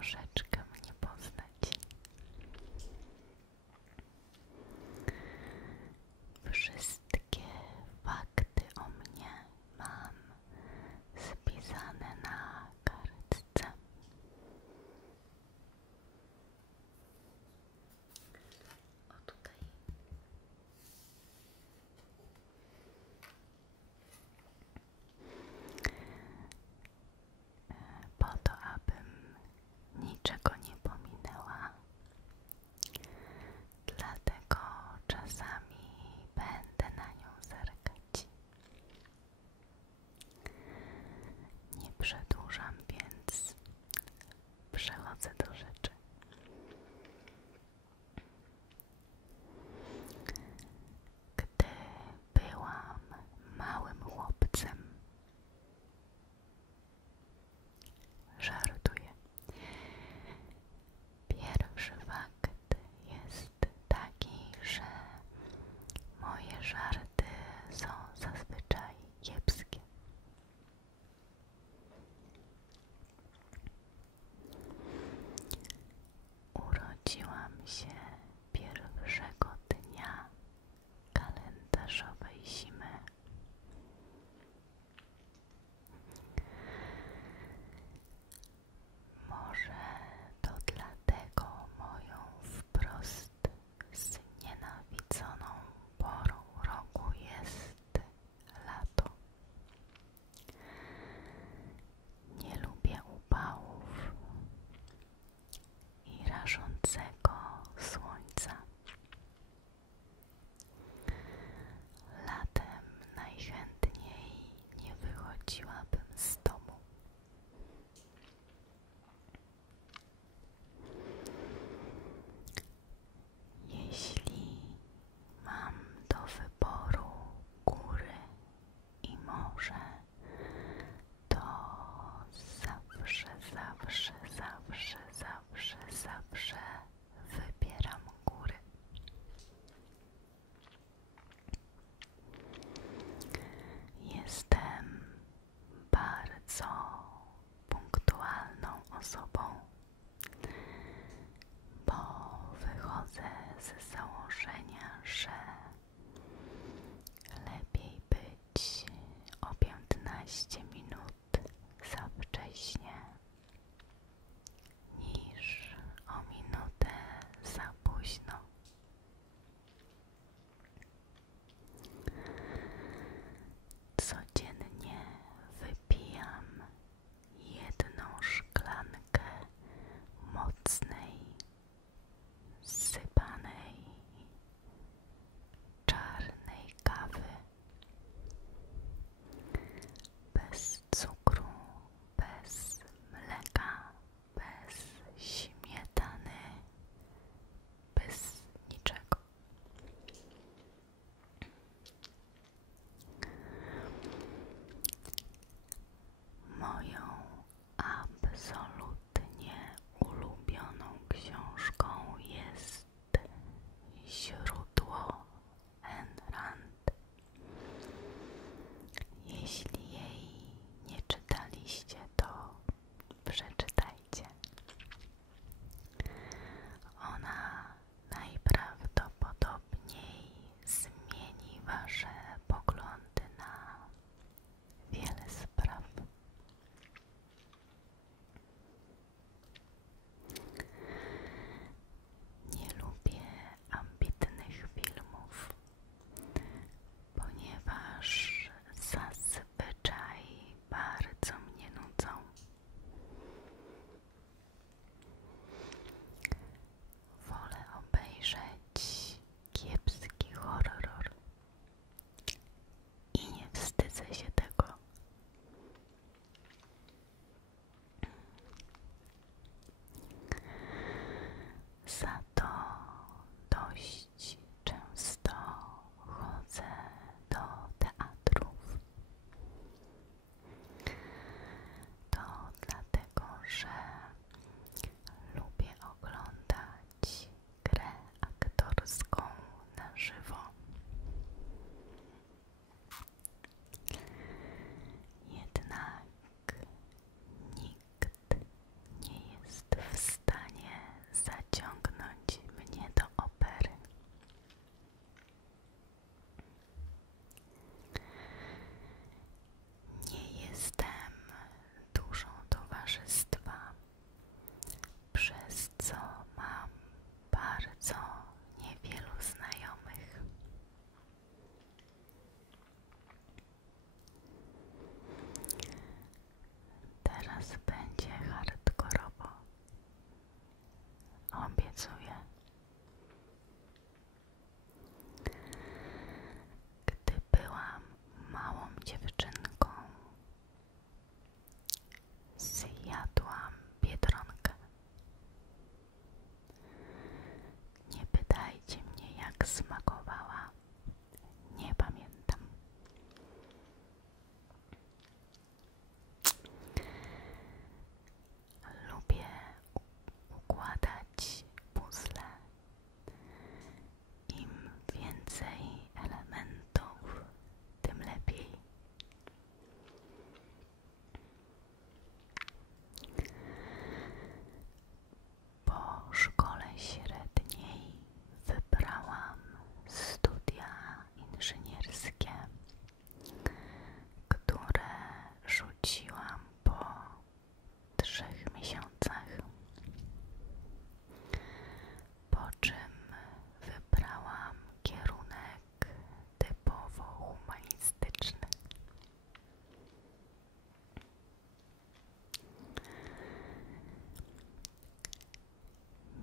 troszeczkę mnie poznać. Wszystkie fakty o mnie mam spisane na kartce. O tutaj. Po to, abym niczego układać puzzle. Im więcej elementów, tym lepiej. Po szkole średniej wybrałam studia inżynierskie, które rzuciłam po 3 miesiącach, po czym wybrałam kierunek typowo humanistyczny.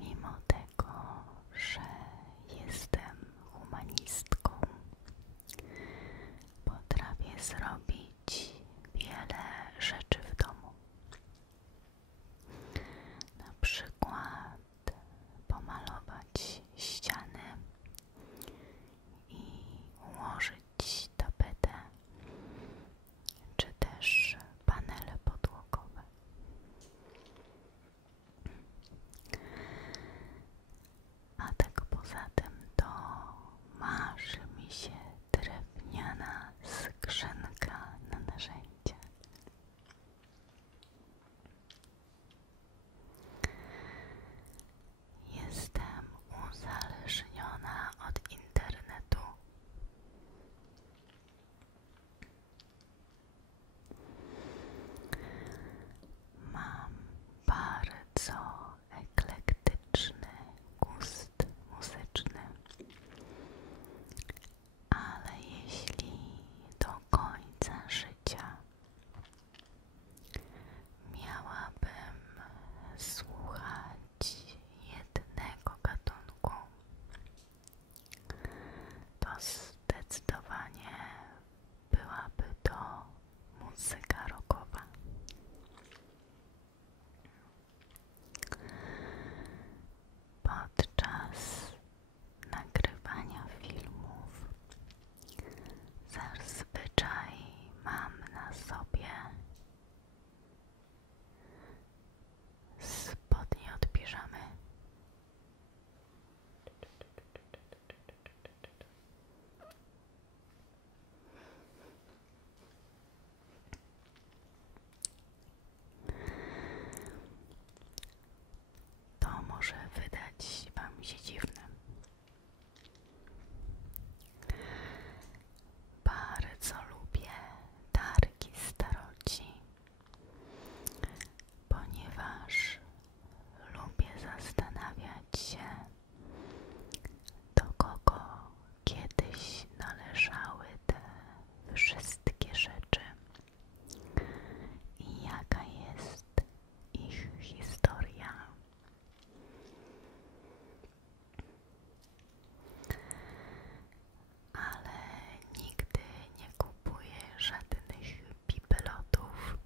Mimo tego, że jestem humanistką, potrafię zrobić wiele rzeczy w domu. Na przykład pomalować ściany i ułożyć tapetę, czy też panele podłogowe. A tak poza tym to marzy mi się drewniana skrzynka na narzędzia. Jestem uzależniona od internetu. Mam bardzo eklektyczny gust muzyczny, ale jeśli do końca życia miałabym słuchać jednego gatunku, to zdecydowanie byłaby to muzyka rockowa. Podczas nagrywania filmów zazwyczaj mam na sobie spodnie od piżamy. To może wydać wam się dziwne. Bardzo lubię targi staroci, ponieważ lubię zastanawiać się, do kogo kiedyś należały te wszystkie rzeczy i jaka jest ich historia. Ale nigdy nie kupuję żadnych bibelotów,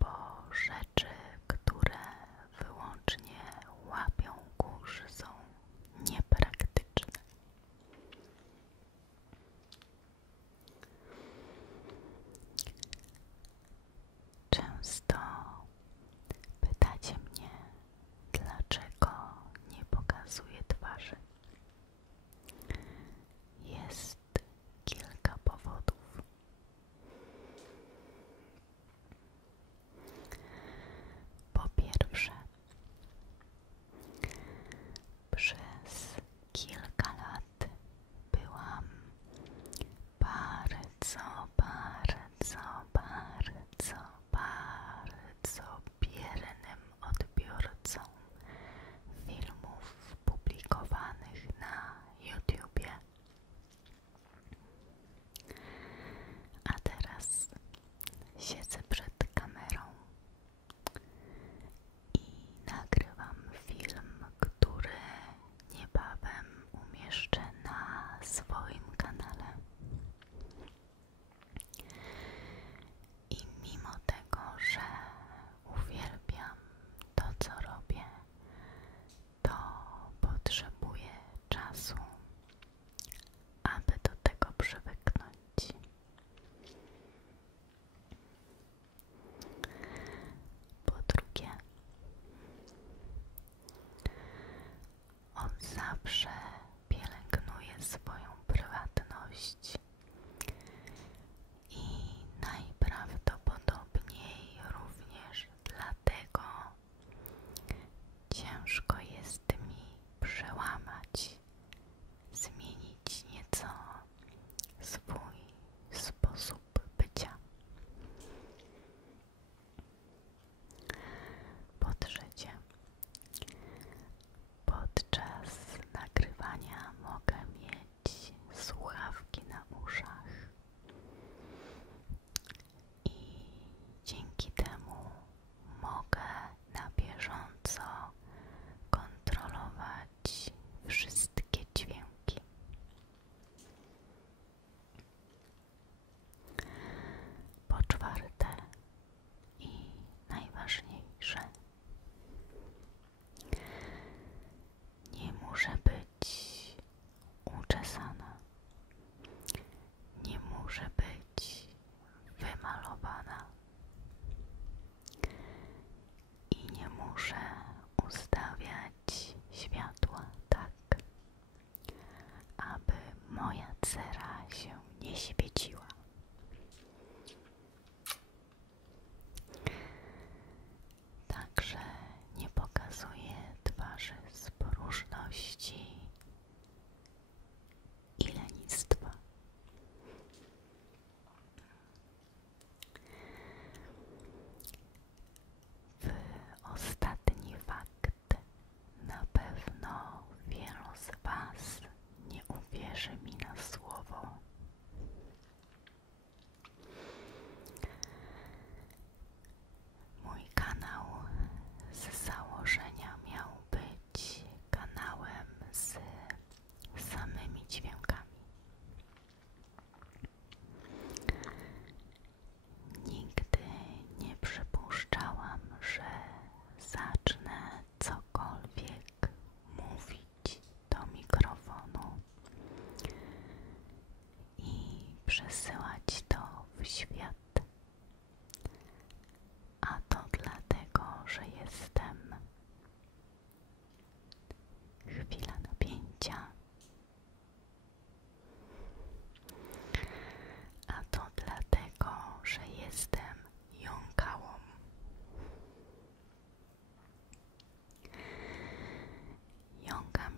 bo rzeczy, które wyłącznie łapią kurz, są niepraktyczne. Często pytacie mnie, dlaczego nie pokazuję twarzy. Jest kilka powodów. Po pierwsze, przez kilka lat byłam bardzo biernym odbiorcą filmów publikowanych na YouTubie. A teraz siedzę przed kamerą i nagrywam film, który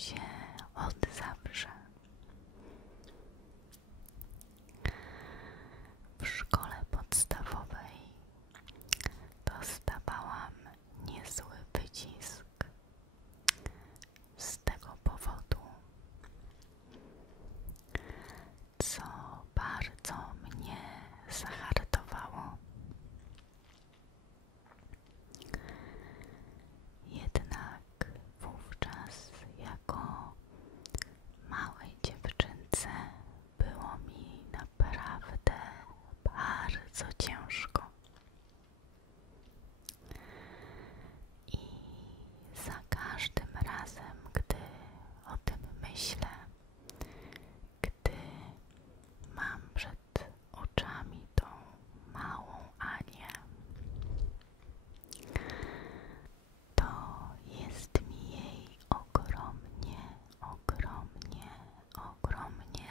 się od zawsze. W szkole podstawowej dostawałam niezły wycisk z tego powodu, co bardzo mnie zahartowało. Jednak wówczas jako małej dziewczynce było mi naprawdę bardzo ciężko. I za każdym razem, gdy o tym myślę, gdy mam przed oczami tą małą Anię, to jest mi jej ogromnie, ogromnie, ogromnie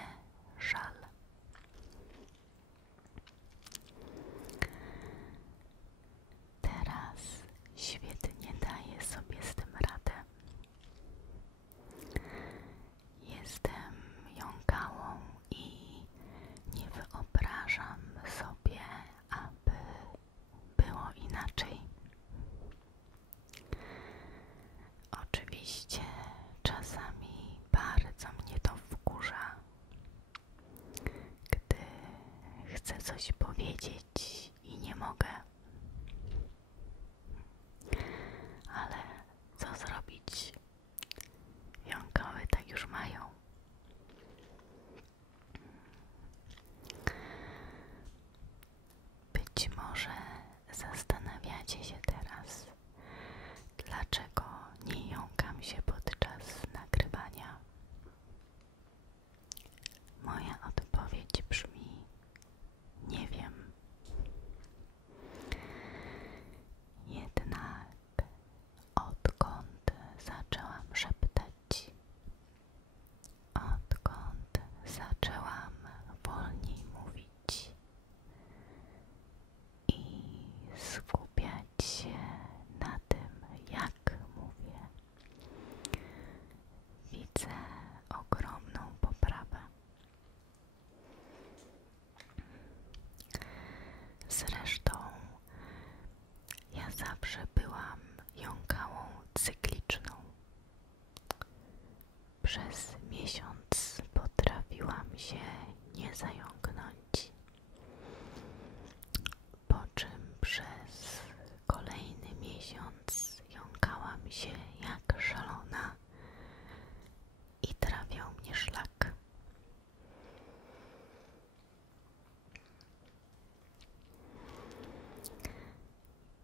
żal. Teraz świetnie daję sobie z tym radę. Jestem jąkałą i nie wyobrażam sobie, aby było inaczej. Oczywiście czasami bardzo mnie to wkurza, gdy chcę coś powiedzieć i nie mogę. Ale co zrobić? Jąkały tak już mają. Być może zastanawiacie się teraz, dlaczego nie jąkam się podczas nagrywania. Moja odpowiedź brzmi: nie wiem. Jednak odkąd zaczęłam szeptać, odkąd zaczęłam wolniej mówić i skupiać się na tym, jak mówię, widzę ogromną poprawę. Zresztą ja zawsze byłam jąkałą cykliczną. Przez miesiąc potrafiłam się nie zająknąć, po czym przez kolejny miesiąc jąkałam się jak szalona i trafiał mnie szlak.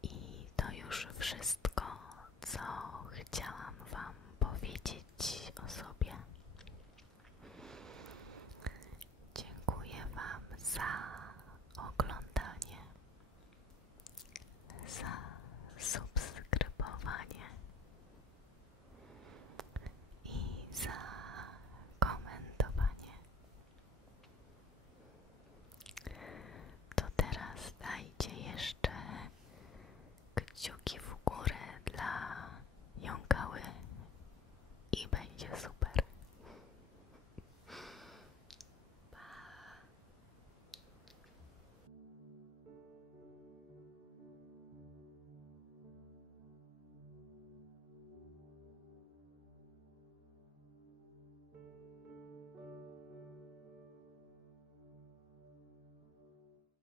I to już wszystko.